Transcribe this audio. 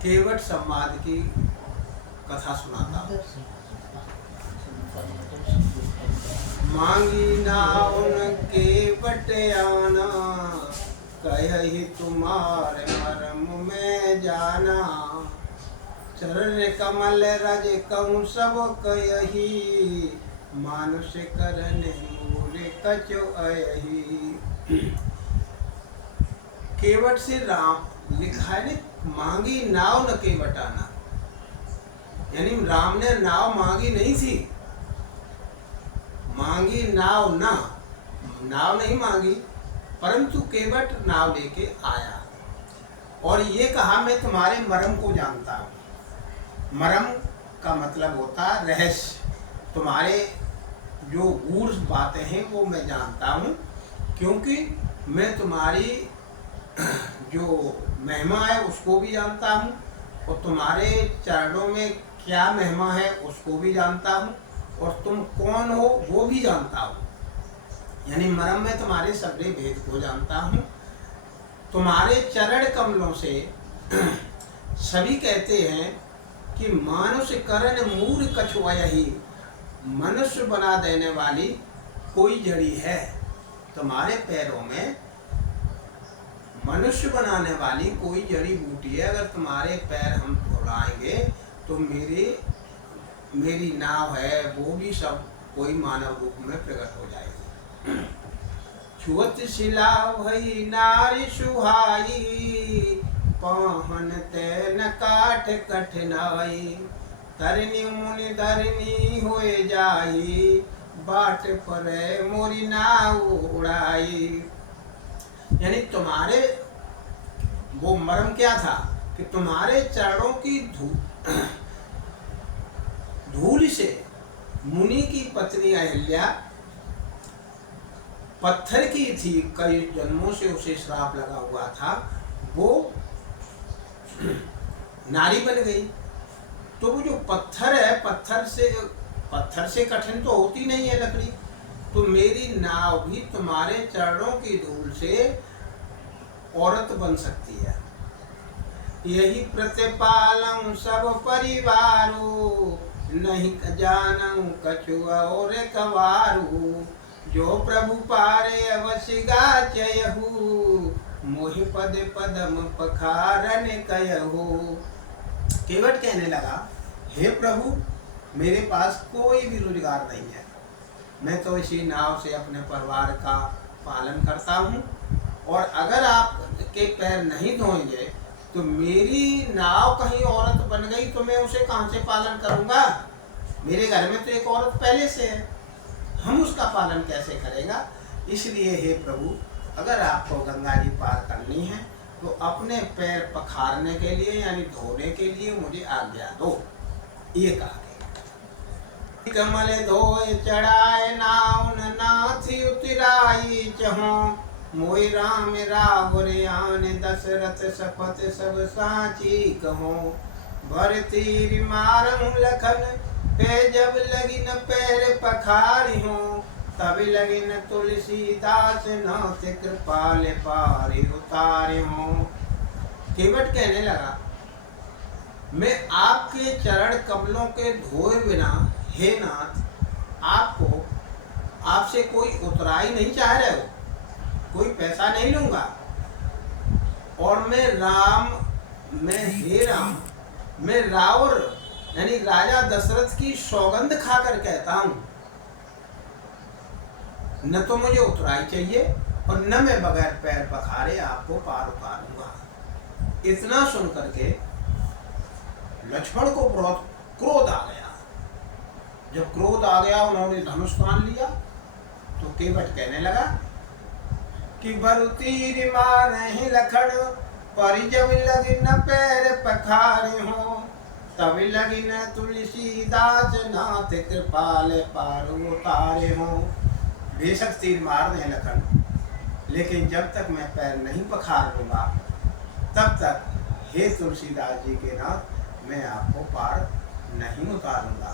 केवट संवाद की कथा सुनाता हूँ। मांगी नाउन केवट आना, कही तुम्हारे मरम में जाना। चरण कमल रज कहूँ सब कही, मानुष करन मूरे कछो अयही। केवट से राम लिखा है ने, मांगी नाव न केवट आना, यानी राम ने नाव मांगी नहीं थी। मांगी नाव ना, नाव नहीं मांगी, परंतु केवट नाव लेके आया और ये कहा मैं तुम्हारे मरम को जानता हूँ। मरम का मतलब होता है रहस्य। तुम्हारे जो गूढ़ बातें हैं वो मैं जानता हूँ, क्योंकि मैं तुम्हारी जो महिमा है उसको भी जानता हूँ और तुम्हारे चरणों में क्या महिमा है उसको भी जानता हूँ और तुम कौन हो वो भी जानता हूँ। यानी मरम में तुम्हारे सगळे भेद को जानता हूँ। तुम्हारे चरण कमलों से सभी कहते हैं कि मानुष करन मूर कछु अयही, मनुष्य बना देने वाली कोई जड़ी है। तुम्हारे पैरों में मनुष्य बनाने वाली कोई जड़ी बूटी है। अगर तुम्हारे पैर हम धुलाएंगे तो मेरी नाव है वो भी सब कोई मानव रूप में प्रकट हो जाएगी। छुअत शिला भई नारी सुहाई, पाहन तैन काठ कठिनाई। तरनी मुनि धरनी होए जाई, बाट पर मोरी नाव उड़ाई। यानी तुम्हारे वो मर्म क्या था कि तुम्हारे चरणों की धूल से मुनि की पत्नी अहिल्या पत्थर की थी, कई जन्मों से उसे श्राप लगा हुआ था, वो नारी बन गई। तो वो जो पत्थर है, पत्थर से कठिन तो होती नहीं है लकड़ी, तो मेरी नाव भी तुम्हारे चरणों की धूल से औरत बन सकती है। यही प्रतिपालम सब परिवारो, नहीं जानू कछु और कवारू। जो प्रभु पारे अवश्य गाचयहु, मोहि पद पदम पखारन कयहु। केवट कहने लगा, हे प्रभु मेरे पास कोई भी रोजगार नहीं है, मैं तो इसी नाव से अपने परिवार का पालन करता हूँ, और अगर आपके पैर नहीं धोएंगे तो मेरी नाव कहीं औरत बन गई तो मैं उसे कहाँ से पालन करूँगा। मेरे घर में तो एक औरत पहले से है, हम उसका पालन कैसे करेगा। इसलिए हे प्रभु, अगर आपको गंगा जी पार करनी है तो अपने पैर पखारने के लिए यानी धोने के लिए मुझे आज्ञा दो। ये कहा कमल धोए चढ़ाए नाव नाथी उतराई चहो, मोई राम रावरियान दशरथ शपथ सब साची कहो। भर तीर मारहूँ लखन पे जब लगी न पैर पखारी हूँ, तब लगी न तुलसीदास नाथ कृपाल पारी उतारे हूँ। केवट कहने लगा, मैं आपके चरण कमलों के धोए बिना हे नाथ आपसे कोई उतराई नहीं चाह रहे हो, कोई पैसा नहीं लूंगा, और मैं हे राम मैं रावर यानी राजा दशरथ की सौगंध खाकर कहता हूं, न तो मुझे उतराई चाहिए और न मैं बगैर पैर पखारे आपको पार उतारूंगा। इतना सुन करके लक्ष्मण को बहुत क्रोध आ गया। जब क्रोध आ गया, उन्होंने धनुष तान लिया, तो केवट कहने लगा कि बरु तीर मारहि लखन, परि जब लगी न पैर पखारे हो, तब लगी न तुलसीदास नाथ कृपाल पार उतारे हो। बेशक तीर मार दें लखन, लेकिन जब तक मैं पैर नहीं पखार लूंगा तब तक हे तुलसीदास जी के नाथ मैं आपको पार नहीं उतारूंगा।